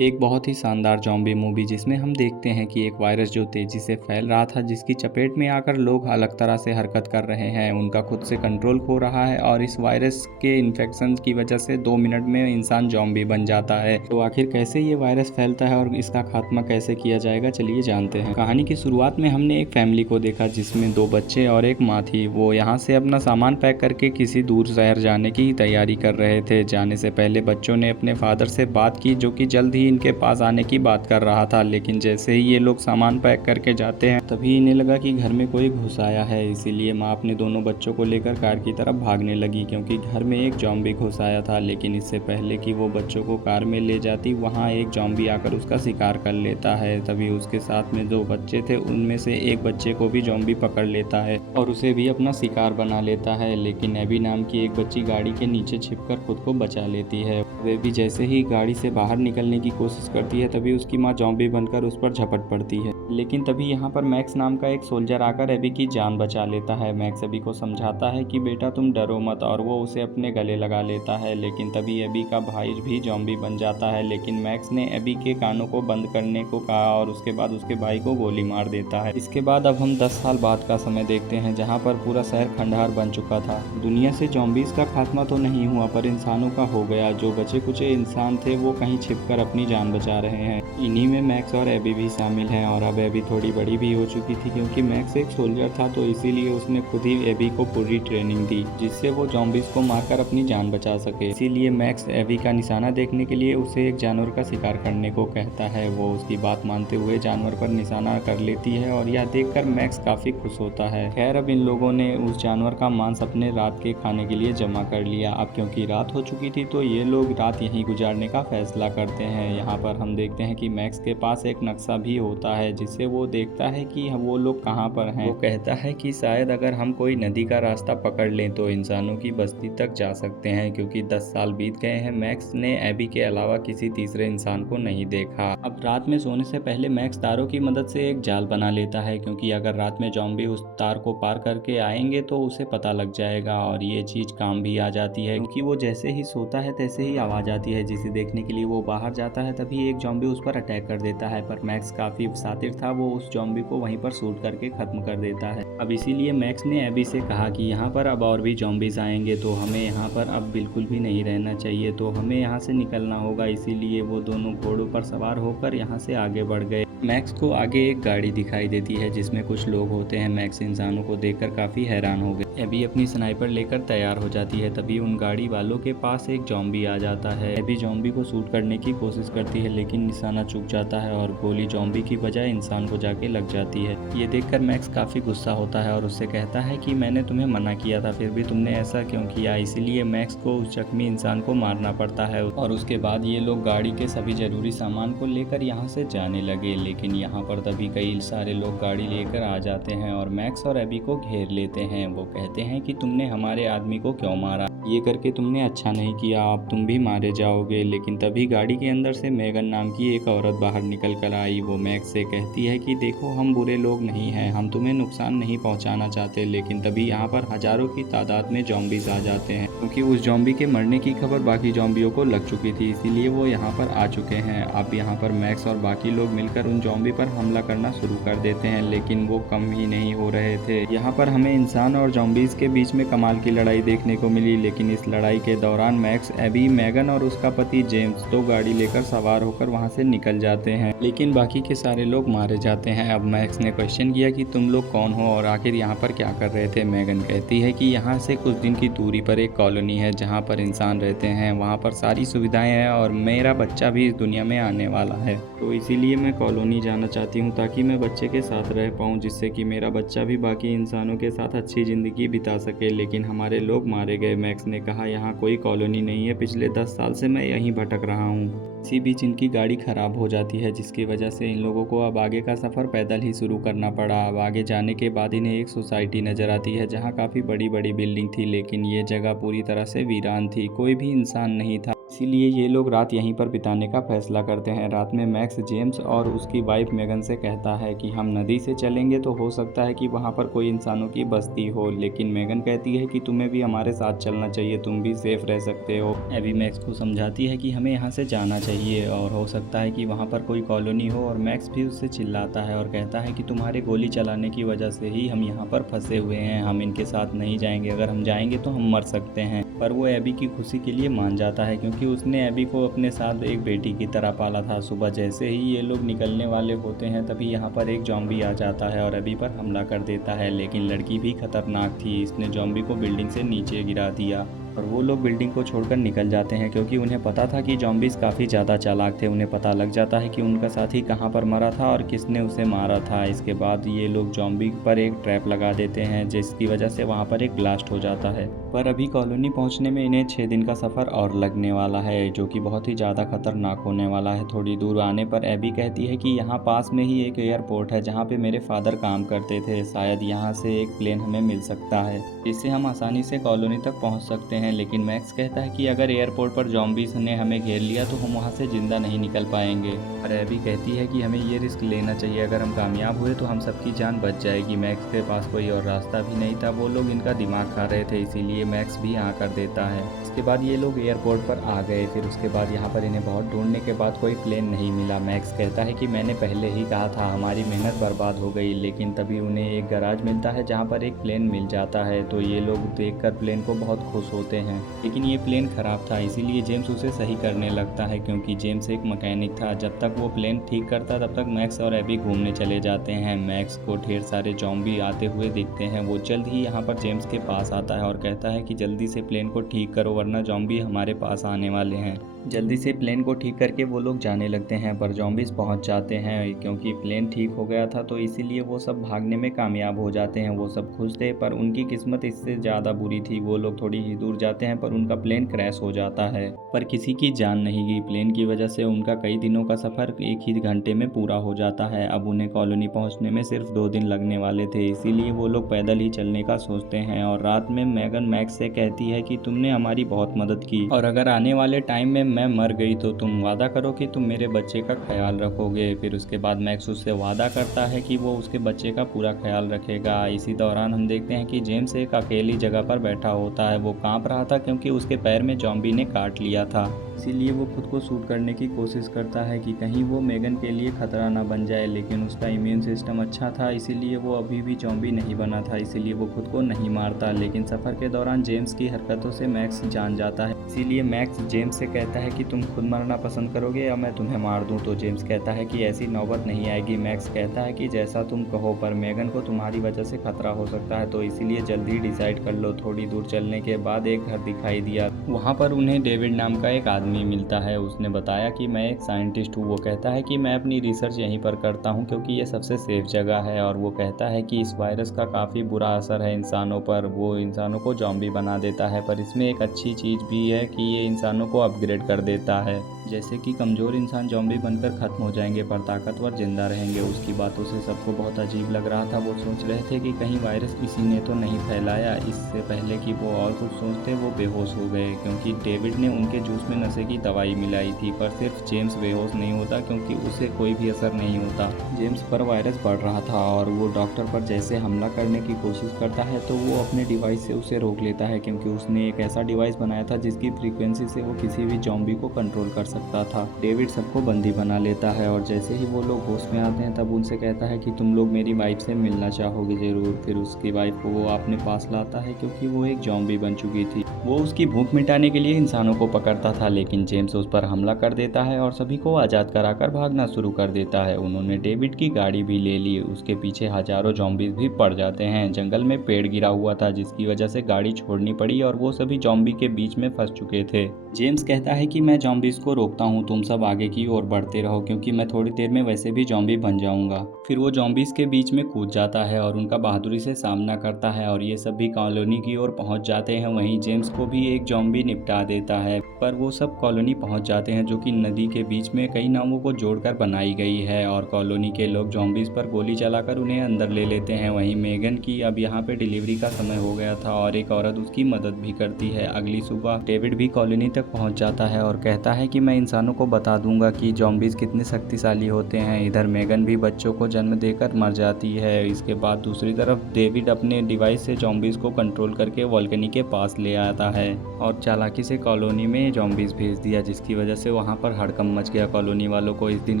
एक बहुत ही शानदार ज़ॉम्बी मूवी जिसमें हम देखते हैं कि एक वायरस जो तेज़ी से फैल रहा था, जिसकी चपेट में आकर लोग अलग तरह से हरकत कर रहे हैं, उनका खुद से कंट्रोल खो रहा है और इस वायरस के इन्फेक्शन की वजह से 2 मिनट में इंसान ज़ॉम्बी बन जाता है। तो आखिर कैसे ये वायरस फैलता है और इसका खात्मा कैसे किया जाएगा, चलिए जानते हैं। कहानी की शुरुआत में हमने एक फैमिली को देखा जिसमें 2 बच्चे और एक माँ थी। वो यहाँ से अपना सामान पैक करके किसी दूर शहर जाने की तैयारी कर रहे थे। जाने से पहले बच्चों ने अपने फादर से बात की, जो कि जल्द ही इनके पास आने की बात कर रहा था। लेकिन जैसे ही ये लोग सामान पैक करके जाते हैं, तभी इन्हें लगा कि घर में कोई घुस आया है। इसीलिए माँ अपने दोनों बच्चों को लेकर कार की तरफ भागने लगी, क्योंकि घर में एक ज़ॉम्बी घुस आया था। लेकिन इससे पहले कि वो बच्चों को कार में ले जाती, वहाँ एक ज़ॉम्बी आकर उसका शिकार कर लेता है। तभी उसके साथ में 2 बच्चे थे, उनमें से एक बच्चे को भी ज़ॉम्बी पकड़ लेता है और उसे भी अपना शिकार बना लेता है। लेकिन एबी नाम की एक बच्ची गाड़ी के नीचे छिपकर खुद को बचा लेती है। वे भी जैसे ही गाड़ी से बाहर निकलने की कोशिश करती है, तभी उसकी माँ ज़ॉम्बी बनकर उस पर झपट पड़ती है। लेकिन तभी यहाँ पर मैक्स नाम का एक सोल्जर आकर एबी की जान बचा लेता है। मैक्स एबी को समझाता है कि बेटा तुम डरो मत, और वो उसे अपने गले लगा लेता है। लेकिन तभी एबी का भाई भी ज़ॉम्बी बन जाता है। लेकिन मैक्स ने एबी के कानों को बंद करने को कहा और उसके बाद उसके भाई को गोली मार देता है। इसके बाद अब हम 10 साल बाद का समय देखते हैं, जहाँ पर पूरा शहर खंडहर बन चुका था। दुनिया से ज़ॉम्बीज़ का खात्मा तो नहीं हुआ, पर इंसानों का हो गया। जो बचे कुछ इंसान थे वो कहीं छिपकर अपनी जान बचा रहे हैं। इन्हीं में मैक्स और एबी भी शामिल हैं। और अब एबी थोड़ी बड़ी भी हो चुकी थी, क्योंकि मैक्स एक सोल्जर था, तो इसीलिए उसने खुद ही एबी को पूरी ट्रेनिंग दी, जिससे वो ज़ॉम्बीज़ को मारकर अपनी जान बचा सके। इसीलिए मैक्स एबी का निशाना देखने के लिए उसे एक जानवर का शिकार करने को कहता है। वो उसकी बात मानते हुए जानवर पर निशाना कर लेती है और यह देखकर मैक्स काफ़ी खुश होता है। खैर, अब इन लोगों ने उस जानवर का मांस अपने रात के खाने के लिए जमा कर लिया। अब क्योंकि रात हो चुकी थी, तो ये लोग रात यहीं गुजारने का फैसला करते हैं। यहाँ पर हम देखते हैं कि मैक्स के पास एक नक्शा भी होता है, जिससे वो देखता है कि वो लोग कहाँ पर हैं। वो कहता है कि शायद अगर हम कोई नदी का रास्ता पकड़ लें तो इंसानों की बस्ती तक जा सकते हैं, क्योंकि 10 साल बीत गए हैं। मैक्स ने एबी के अलावा किसी तीसरे इंसान को नहीं देखा। अब रात में सोने से पहले मैक्स तारों की मदद से एक जाल बना लेता है, क्योंकि अगर रात में ज़ॉम्बी उस तार को पार करके आएंगे तो उसे पता लग जाएगा। और ये चीज़ काम भी आ जाती है, क्योंकि वो जैसे ही सोता है तैसे ही आवाज़ आती है, जिसे देखने के लिए वो बाहर जाता है। तभी एक ज़ॉम्बी उस पर अटैक कर देता है, पर मैक्स काफ़ी शातिर था, वो उस ज़ॉम्बी को वहीं पर शूट करके ख़त्म कर देता है। अब इसीलिए मैक्स ने एबी से कहा कि यहाँ पर अब और भी ज़ॉम्बीज़ आएंगे, तो हमें यहाँ पर अब बिल्कुल भी नहीं रहना चाहिए, तो हमें यहाँ से निकलना होगा। इसीलिए वो दोनों घोड़ों पर सवार होकर यहाँ से आगे बढ़ गए। मैक्स को आगे एक गाड़ी दिखाई देती है जिसमें कुछ लोग होते हैं। मैक्स इंसानों को देखकर काफ़ी हैरान हो गए। एबी अपनी स्नाइपर लेकर तैयार हो जाती है। तभी उन गाड़ी वालों के पास एक ज़ॉम्बी आ जाता है। एबी ज़ॉम्बी को शूट करने की कोशिश करती है, लेकिन निशाना चूक जाता है और गोली ज़ॉम्बी की बजाय इंसान को जाके लग जाती है। ये देखकर मैक्स काफ़ी गुस्सा होता है और उससे कहता है कि मैंने तुम्हें मना किया था, फिर भी तुमने ऐसा क्यों किया। इसीलिए मैक्स को उस जख्मी इंसान को मारना पड़ता है और उसके बाद ये लोग गाड़ी के सभी ज़रूरी सामान को लेकर यहाँ से जाने लगे। लेकिन यहाँ पर तभी कई सारे लोग गाड़ी लेकर आ जाते हैं और मैक्स और एबी को घेर लेते हैं। वो कहते हैं कि तुमने हमारे आदमी को क्यों मारा, ये करके तुमने अच्छा नहीं किया, अब तुम भी मारे जाओगे। लेकिन तभी गाड़ी के अंदर से मेगन नाम की एक औरत बाहर निकल कर आई। वो मैक्स से कहती है कि देखो, हम बुरे लोग नहीं हैं, हम तुम्हें नुकसान नहीं पहुंचाना चाहते। लेकिन तभी यहाँ पर हजारों की तादाद में ज़ॉम्बीज़ आ जाते हैं, क्योंकि उस ज़ॉम्बी के मरने की खबर बाकी ज़ॉम्बियों को लग चुकी थी, इसीलिए वो यहाँ पर आ चुके हैं। अब यहाँ पर मैक्स और बाकी लोग मिलकर उन ज़ॉम्बी पर हमला करना शुरू कर देते हैं, लेकिन वो कम ही नहीं हो रहे थे। यहाँ पर हमें इंसान और ज़ॉम्बीज़ के बीच में कमाल की लड़ाई देखने को मिली। लेकिन इस लड़ाई के दौरान मैक्स, एबी, मेगन और उसका पति जेम्स 2 गाड़ी लेकर सवार होकर वहाँ से निकल जाते हैं, लेकिन बाकी के सारे लोग मारे जाते हैं। अब मैक्स ने क्वेश्चन किया कि तुम लोग कौन हो और आखिर यहाँ पर क्या कर रहे थे। मेगन कहती है कि यहाँ से कुछ दिन की दूरी पर एक कॉलोनी है जहाँ पर इंसान रहते हैं, वहाँ पर सारी सुविधाएं हैं और मेरा बच्चा भी इस दुनिया में आने वाला है, तो इसीलिए मैं कॉलोनी जाना चाहती हूँ ताकि मैं बच्चे के साथ रह पाऊँ, जिससे कि मेरा बच्चा भी बाकी इंसानों के साथ अच्छी ज़िंदगी बिता सके। लेकिन हमारे लोग मारे गए। मैक्स ने कहा, यहाँ कोई कॉलोनी नहीं है, पिछले 10 साल से मैं यहीं भटक रहा हूँ। इसी बीच इनकी गाड़ी खराब हो जाती है, जिसकी वजह से इन लोगों को अब आगे का सफ़र पैदल ही शुरू करना पड़ा। अब आगे जाने के बाद इन्हें एक सोसाइटी नज़र आती है जहाँ काफ़ी बड़ी बड़ी बिल्डिंग थी, लेकिन ये जगह पूरी तरह से वीरान थी, कोई भी इंसान नहीं था। इसीलिए ये लोग रात यहीं पर बिताने का फैसला करते हैं। रात में मैक्स जेम्स और उसकी वाइफ मेगन से कहता है कि हम नदी से चलेंगे तो हो सकता है कि वहाँ पर कोई इंसानों की बस्ती हो, लेकिन मेगन कहती है कि तुम्हें भी हमारे साथ चलना चाहिए, तुम भी सेफ रह सकते हो। एबी मैक्स को समझाती है कि हमें यहाँ से जाना चाहिए और हो सकता है कि वहाँ पर कोई कॉलोनी हो, और मैक्स भी उससे चिल्लाता है और कहता है कि तुम्हारे गोली चलाने की वजह से ही हम यहाँ पर फंसे हुए हैं, हम इनके साथ नहीं जाएंगे, अगर हम जाएंगे तो हम मर सकते हैं। पर वो एबी की खुशी के लिए मान जाता है क्योंकि उसने एबी को अपने साथ एक बेटी की तरह पाला था। सुबह जैसे ही ये लोग निकलने वाले होते हैं तभी यहाँ पर एक जॉम्बी आ जाता है और एबी पर हमला कर देता है, लेकिन लड़की भी खतरनाक थी, इसने जॉम्बी को बिल्डिंग से नीचे गिरा दिया और वो लोग बिल्डिंग को छोड़कर निकल जाते हैं क्योंकि उन्हें पता था कि जॉम्बीज काफ़ी ज़्यादा चालाक थे। उन्हें पता लग जाता है कि उनका साथी कहाँ पर मरा था और किसने उसे मारा था। इसके बाद ये लोग जॉम्बी पर एक ट्रैप लगा देते हैं जिसकी वजह से वहाँ पर एक ब्लास्ट हो जाता है। पर अभी कॉलोनी पहुँचने में इन्हें 6 दिन का सफ़र और लगने वाला है, जो कि बहुत ही ज़्यादा खतरनाक होने वाला है। थोड़ी दूर आने पर एबी कहती है कि यहाँ पास में ही एक एयरपोर्ट है जहाँ पे मेरे फादर काम करते थे, शायद यहाँ से एक प्लेन हमें मिल सकता है, इससे हम आसानी से कॉलोनी तक पहुँच सकते हैं। लेकिन मैक्स कहता है कि अगर एयरपोर्ट पर जॉम्बीज ने हमें घेर लिया तो हम वहाँ से जिंदा नहीं निकल पाएंगे। और एबी कहती है कि हमें ये रिस्क लेना चाहिए, अगर हम कामयाब हुए तो हम सबकी जान बच जाएगी। मैक्स के पास कोई और रास्ता भी नहीं था, वो लोग इनका दिमाग खा रहे थे, इसीलिए मैक्स भी हाँ कर देता है। इसके बाद ये लोग एयरपोर्ट पर आ गए। फिर उसके बाद यहाँ पर इन्हें बहुत ढूंढने के बाद कोई प्लेन नहीं मिला। मैक्स कहता है कि मैंने पहले ही कहा था, हमारी मेहनत बर्बाद हो गई। लेकिन तभी उन्हें एक गैराज मिलता है जहाँ पर एक प्लेन मिल जाता है, तो ये लोग देखकर प्लेन को बहुत खुश होते हैं। लेकिन ये प्लेन ख़राब था, इसीलिए जेम्स उसे सही करने लगता है क्योंकि जेम्स एक मैकेनिक था। जब तक वो प्लेन ठीक करता तब तक मैक्स और एबी घूमने चले जाते हैं। मैक्स को ढेर सारे जॉम्बी आते हुए दिखते हैं। वो जल्द ही यहाँ पर जेम्स के पास आता है और कहता है कि जल्दी से प्लेन को ठीक करो वरना जॉम्बी हमारे पास आने वाले हैं। जल्दी से प्लेन को ठीक करके वो लोग जाने लगते हैं, पर जॉम्बीज पहुंच जाते हैं। क्योंकि प्लेन ठीक हो गया था तो इसीलिए वो सब भागने में कामयाब हो जाते हैं। वो सब खुश थे, पर उनकी किस्मत इससे ज़्यादा बुरी थी। वो लोग थोड़ी ही दूर जाते हैं पर उनका प्लेन क्रैश हो जाता है, पर किसी की जान नहीं गई। प्लेन की वजह से उनका कई दिनों का सफ़र एक ही घंटे में पूरा हो जाता है। अब उन्हें कॉलोनी पहुँचने में सिर्फ 2 दिन लगने वाले थे, इसीलिए वो लोग पैदल ही चलने का सोचते हैं। और रात में मेगन मैक्स से कहती है कि तुमने हमारी बहुत मदद की और अगर आने वाले टाइम में मैं मर गई तो तुम वादा करो कि तुम मेरे बच्चे का ख्याल रखोगे। फिर उसके बाद मैक्स उससे वादा करता है कि वो उसके बच्चे का पूरा ख्याल रखेगा। इसी दौरान हम देखते हैं कि जेम्स एक अकेली जगह पर बैठा होता है। वो कांप रहा था क्योंकि उसके पैर में जॉम्बी ने काट लिया था, इसीलिए वो खुद को शूट करने की कोशिश करता है कि कहीं वो मेगन के लिए खतरा ना बन जाए। लेकिन उसका इम्यून सिस्टम अच्छा था, इसीलिए वो अभी भी जॉम्बी नहीं बना था, इसीलिए वो खुद को नहीं मारता। लेकिन सफ़र के दौरान जेम्स की हरकतों से मैक्स जान जाता है, इसीलिए मैक्स जेम्स से कहता है कि तुम खुद मरना पसंद करोगे या मैं तुम्हें मार दूं। तो जेम्स कहता है कि ऐसी नौबत नहीं आएगी। मैक्स कहता है कि जैसा तुम कहो, पर मेगन को तुम्हारी वजह से खतरा हो सकता है, तो इसीलिए जल्दी डिसाइड कर लो। थोड़ी दूर चलने के बाद एक घर दिखाई दिया, वहाँ पर उन्हें डेविड नाम का एक आदमी मिलता है। उसने बताया कि मैं एक साइंटिस्ट हूँ। वो कहता है कि मैं अपनी रिसर्च यहीं पर करता हूँ क्योंकि ये सबसे सेफ जगह है। और वो कहता है कि इस वायरस का काफ़ी बुरा असर है इंसानों पर, वो इंसानों को जॉम्बी बना देता है, पर इसमें एक अच्छी चीज़ भी है कि ये इंसानों को अपग्रेड कर देता है। जैसे कि कमज़ोर इंसान जॉम्बी बनकर ख़त्म हो जाएंगे पर ताकतवर जिंदा रहेंगे। उसकी बातों से सबको बहुत अजीब लग रहा था। वो सोच रहे थे कि कहीं वायरस किसी ने तो नहीं फैलाया। इससे पहले कि वो और कुछ सोचते वो बेहोश हो गए क्योंकि डेविड ने उनके जूस में नशे की दवाई मिलाई थी। पर सिर्फ जेम्स बेहोश नहीं होता क्योंकि उसे कोई भी असर नहीं होता। जेम्स पर वायरस बढ़ रहा था और वो डॉक्टर पर जैसे हमला करने की कोशिश करता है तो वो अपने डिवाइस से उसे रोक लेता है क्योंकि उसने एक ऐसा डिवाइस बनाया था जिसकी फ्रीक्वेंसी से वो किसी भी जॉम्बी को कंट्रोल कर सकता था। डेविड सबको बंदी बना लेता है और जैसे ही वो लोग होश में आते हैं तब उनसे कहता है कि तुम लोग मेरी वाइफ से मिलना चाहोगे ज़रूर। फिर उसकी वाइफ को वो अपने पास लाता है क्योंकि वो एक जॉम्बी बन चुकी थी। वो उसकी भूख मिटाने के लिए इंसानों को पकड़ता था, लेकिन जेम्स उस पर हमला कर देता है और सभी को आज़ाद कराकर भागना शुरू कर देता है। उन्होंने डेविड की गाड़ी भी ले ली, उसके पीछे हजारों जॉम्बीज भी पड़ जाते हैं। जंगल में पेड़ गिरा हुआ था जिसकी वजह से गाड़ी छोड़नी पड़ी और वो सभी जॉम्बी के बीच में फंस चुके थे। जेम्स कहता है कि मैं जॉम्बीज को रोकता हूँ, तुम सब आगे की ओर बढ़ते रहो क्योंकि मैं थोड़ी देर में वैसे भी जॉम्बी बन जाऊंगा। फिर वो जॉम्बीज के बीच में कूद जाता है और उनका बहादुरी से सामना करता है और ये सब भी कॉलोनी की ओर पहुंच जाते हैं। वहीं जेम्स को भी एक जॉम्बी निपटा देता है, पर वो सब कॉलोनी पहुंच जाते हैं जो कि नदी के बीच में कई नावों को जोड़कर बनाई गई है और कॉलोनी के लोग जॉम्बीज पर गोली चलाकर उन्हें अंदर ले लेते हैं। वहीं मेगन की अब यहाँ पे डिलीवरी का समय हो गया था और एक औरत उसकी मदद भी करती है। अगली सुबह डेविड भी कॉलोनी तक पहुँच जाता है है और कहता है कि मैं इंसानों को बता दूंगा कि ज़ॉम्बीज़ कितने शक्तिशाली होते हैं। इधर मेगन भी बच्चों को जन्म देकर मर जाती है। इसके बाद दूसरी तरफ डेविड अपने डिवाइस से ज़ॉम्बीज़ को कंट्रोल करके वोल्केनी के पास ले आता है और चालाकी से कॉलोनी में ज़ॉम्बीज़ भेज दिया, जिसकी वजह से वहाँ पर हड़कंप मच गया। कॉलोनी वालों को इस दिन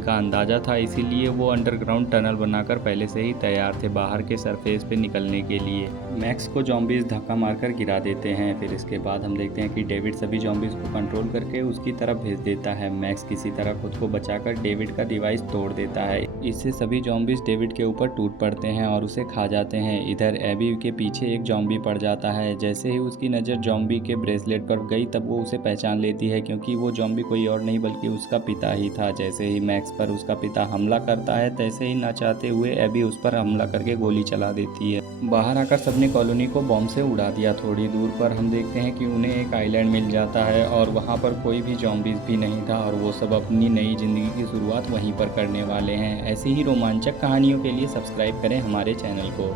का अंदाज़ा था, इसीलिए वो अंडरग्राउंड टनल बनाकर पहले से ही तैयार थे बाहर के सरफेस पे निकलने के लिए। मैक्स को ज़ॉम्बीज़ धक्का मारकर गिरा देते हैं। फिर इसके बाद हम देखते हैं कि डेविड सभी ज़ॉम्बीज़ को कंट्रोल करके उसकी तरफ भेज देता है। मैक्स किसी तरह खुद को बचाकर डेविड का डिवाइस तोड़ देता है। इससे सभी ज़ॉम्बीज़ डेविड के ऊपर टूट पड़ते हैं और उसे खा जाते हैं। इधर एबी के पीछे एक ज़ॉम्बी पड़ जाता है। जैसे ही उसकी नज़र ज़ॉम्बी के ब्रेसलेट पर गई तब वो उसे पहचान लेती है, क्योंकि वो ज़ॉम्बी कोई और नहीं बल्कि उसका पिता ही था। जैसे ही मैक्स पर उसका पिता हमला करता है, तैसे ही ना चाहते हुए एबी उस पर हमला करके गोली चला देती है। बाहर आकर सबने कॉलोनी को बॉम्ब से उड़ा दिया। थोड़ी दूर पर हम देखते हैं कि उन्हें एक आइलैंड मिल जाता है और वहाँ पर कोई भी ज़ॉम्बीज़ भी नहीं था और वो सब अपनी नई ज़िंदगी की शुरुआत वहीं पर करने वाले हैं। ऐसी ही रोमांचक कहानियों के लिए सब्सक्राइब करें हमारे चैनल को।